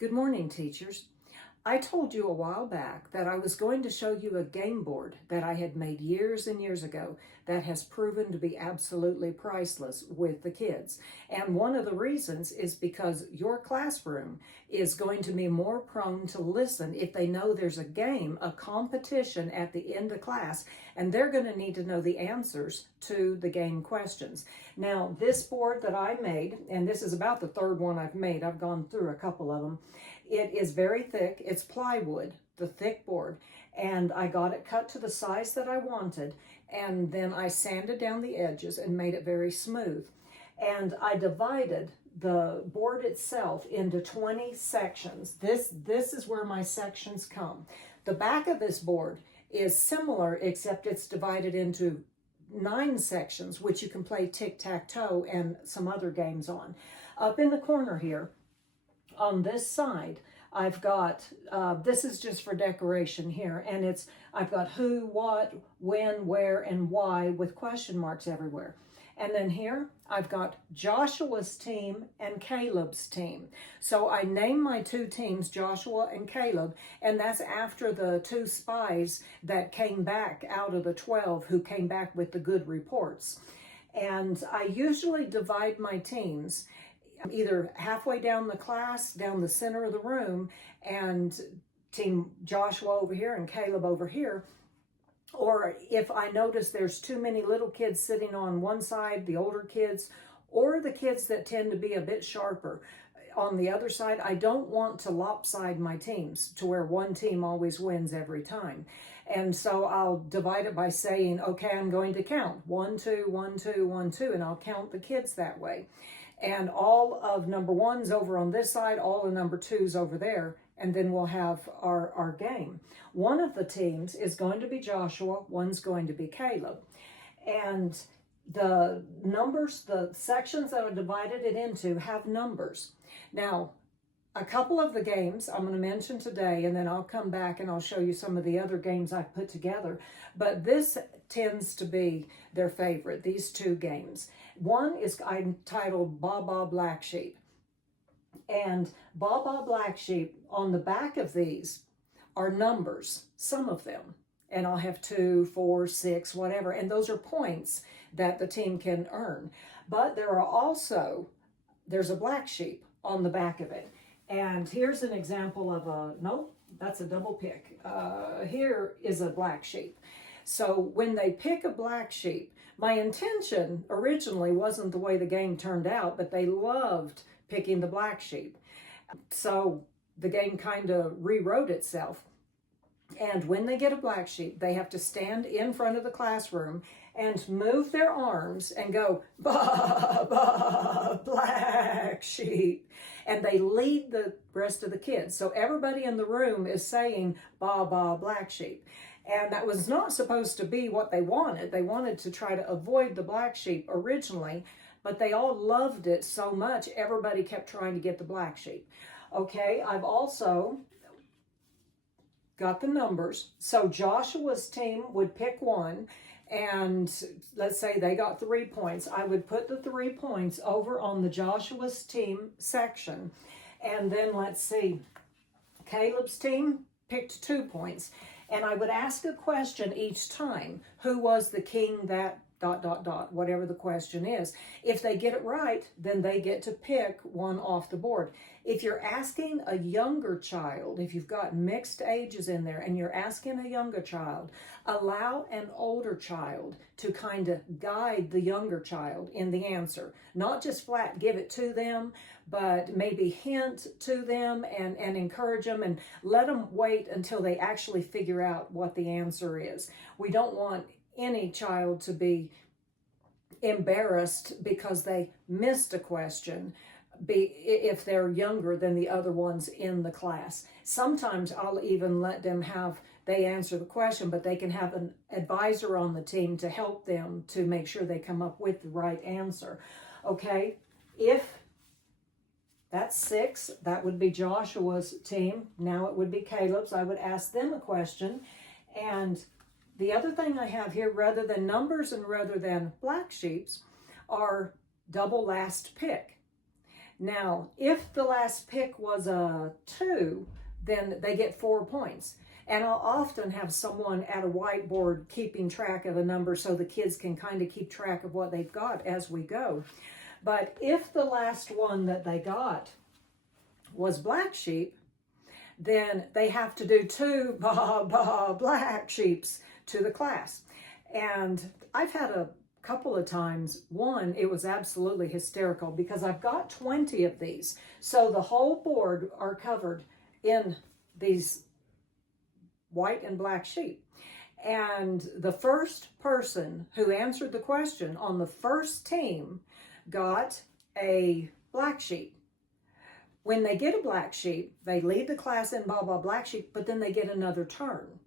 Good morning, teachers. I told you a while back that I was going to show you a game board that I had made years and years ago that has proven to be absolutely priceless with the kids. And one of the reasons is because your classroom is going to be more prone to listen if they know there's a game, a competition at the end of class, and they're going to need to know the answers to the game questions. Now, this board that I made, and this is about the third one I've made, I've gone through a couple of them. It is very thick. It's plywood, the thick board, and I got it cut to the size that I wanted, and then I sanded down the edges and made it very smooth. And I divided the board itself into 20 sections. This is where my sections come. The back of this board is similar, except it's divided into 9 sections, which you can play tic-tac-toe and some other games on. Up in the corner here, on this side, I've got, this is just for decoration here, and I've got who, what, when, where, and why with question marks everywhere. And then here, I've got Joshua's team and Caleb's team. So I named my two teams, Joshua and Caleb, and that's after the 2 spies that came back out of the 12 who came back with the good reports. And I usually divide my teams either halfway down the class, down the center of the room, and team Joshua over here and Caleb over here. Or if I notice there's too many little kids sitting on one side, the older kids, or the kids that tend to be a bit sharper on the other side, I don't want to lopside my teams to where one team always wins every time. And so I'll divide it by saying, okay, I'm going to count 1, 2, 1, 2, 1, 2, and I'll count the kids that way. And all of number 1's over on this side, all of number 2's over there, and then we'll have our game. One of the teams is going to be Joshua, one's going to be Caleb. And the numbers, the sections that I divided it into have numbers. Now, a couple of the games I'm going to mention today, and then I'll come back and I'll show you some of the other games I've put together. But this tends to be their favorite, these 2 games. One is I titled Ba Ba Black Sheep. And Ba Ba Black Sheep, on the back of these are numbers, some of them. And I'll have 2, 4, 6, whatever. And those are points that the team can earn. But there are also, there's a black sheep on the back of it. And here's an example of nope, that's a double pick. Here is a black sheep. So when they pick a black sheep, my intention originally wasn't the way the game turned out, but they loved picking the black sheep. So the game kind of rewrote itself. And when they get a black sheep, they have to stand in front of the classroom and move their arms and go, ba, ba, black sheep. And they lead the rest of the kids. So everybody in the room is saying, ba, ba, black sheep. And that was not supposed to be what they wanted. They wanted to try to avoid the black sheep originally, but they all loved it so much, everybody kept trying to get the black sheep. Okay, I've also got the numbers. So Joshua's team would pick 1, and let's say they got 3 points. I would put the 3 points over on the Joshua's team section. And then let's see, Caleb's team picked 2 points. And I would ask a question each time. Who was the king that ... whatever the question is. If they get it right, then they get to pick one off the board. If you're asking a younger child, if you've got mixed ages in there and you're asking a younger child, allow an older child to kind of guide the younger child in the answer. Not just flat give it to them, but maybe hint to them and encourage them and let them wait until they actually figure out what the answer is. We don't want any child to be embarrassed because they missed a question if they're younger than the other ones in the class. Sometimes I'll even let them they answer the question, but they can have an advisor on the team to help them to make sure they come up with the right answer. Okay, if that's 6, that would be Joshua's team. Now it would be Caleb's. I would ask them a question, and the other thing I have here, rather than numbers and rather than black sheeps, are double last pick. Now, if the last pick was a 2, then they get 4 points. And I'll often have someone at a whiteboard keeping track of a number so the kids can kind of keep track of what they've got as we go. But if the last one that they got was black sheep, then they have to do 2 black sheeps to the class. And I've had a couple of times, one, it was absolutely hysterical because I've got 20 of these. So the whole board are covered in these white and black sheep. And the first person who answered the question on the first team got a black sheep. When they get a black sheep, they lead the class in black sheep, but then they get another turn.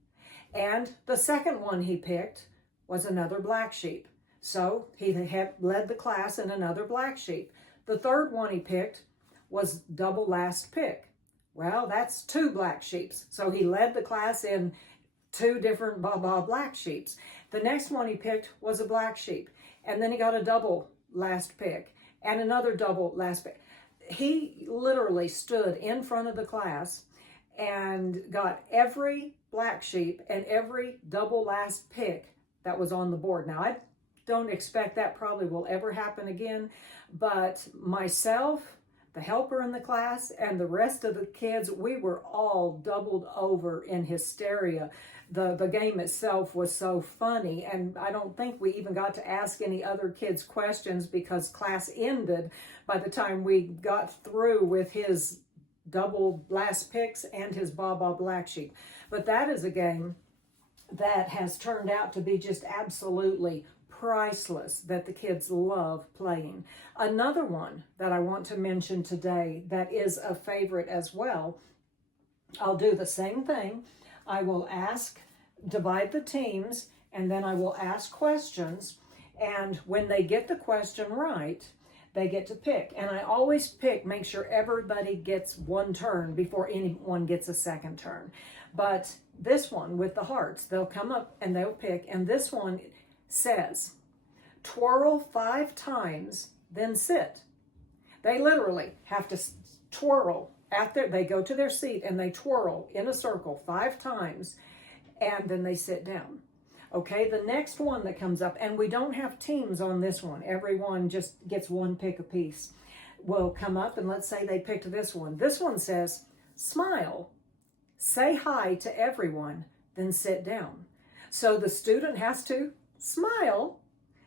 And the second one he picked was another black sheep. So he had led the class in another black sheep. The third one he picked was double last pick. Well, that's 2 black sheeps. So he led the class in 2 different black sheeps. The next one he picked was a black sheep. And then he got a double last pick and another double last pick. He literally stood in front of the class and got every black sheep and every double last pick that was on the board. Now, I don't expect that probably will ever happen again, but myself, the helper in the class, and the rest of the kids, we were all doubled over in hysteria. The game itself was so funny, and I don't think we even got to ask any other kids questions because class ended by the time we got through with his double last picks and his black sheep. But that is a game that has turned out to be just absolutely priceless, that the kids love playing. Another one that I want to mention today that is a favorite as well, I'll do the same thing. I will divide the teams, and then I will ask questions. And when they get the question right, they get to pick. And I always make sure everybody gets 1 turn before anyone gets a second turn. But this one with the hearts, they'll come up and they'll pick. And this one says, twirl 5 times, then sit. They literally have to twirl. They go to their seat and they twirl in a circle 5 times, and then they sit down. Okay, the next one that comes up, and we don't have teams on this one. Everyone just gets 1 pick apiece. Will come up, and let's say they picked this one. This one says, smile, say hi to everyone, then sit down. So the student has to smile,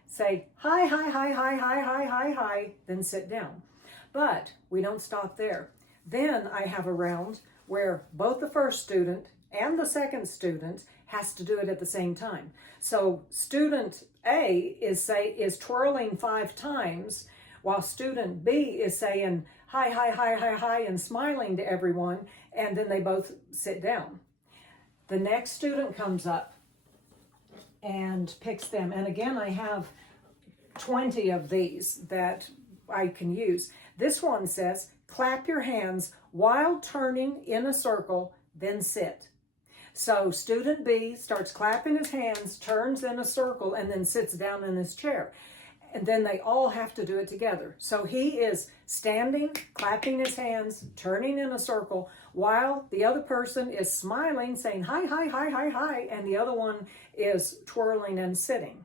say hi, hi, hi, hi, hi, hi, hi, hi, then sit down. But we don't stop there. Then I have a round where both the first student and the second student has to do it at the same time. So student A is twirling 5 times, while student B is saying hi, hi, hi, hi, hi, and smiling to everyone, and then they both sit down. The next student comes up and picks them. And again, I have 20 of these that I can use. This one says, clap your hands while turning in a circle, then sit. So student B starts clapping his hands, turns in a circle, and then sits down in his chair. And then they all have to do it together. So he is standing, clapping his hands, turning in a circle, while the other person is smiling, saying hi, hi, hi, hi, hi, and the other one is twirling and sitting.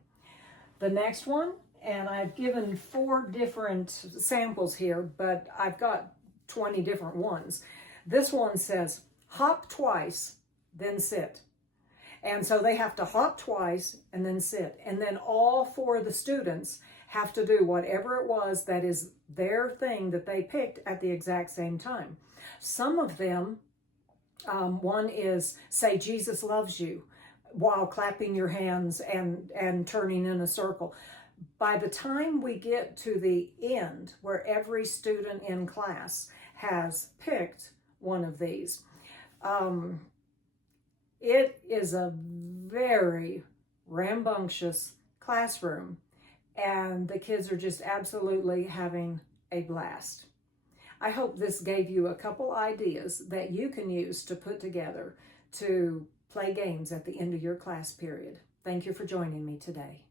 The next one, and I've given 4 different samples here, but I've got 20 different ones. This one says, hop twice, then sit. And so they have to hop twice and then sit. And then all 4 of the students have to do whatever it was that is their thing that they picked at the exact same time. Some of them, one is say Jesus loves you while clapping your hands and turning in a circle. By the time we get to the end, where every student in class has picked one of these, it is a very rambunctious classroom, and the kids are just absolutely having a blast. I hope this gave you a couple ideas that you can use to put together to play games at the end of your class period. Thank you for joining me today.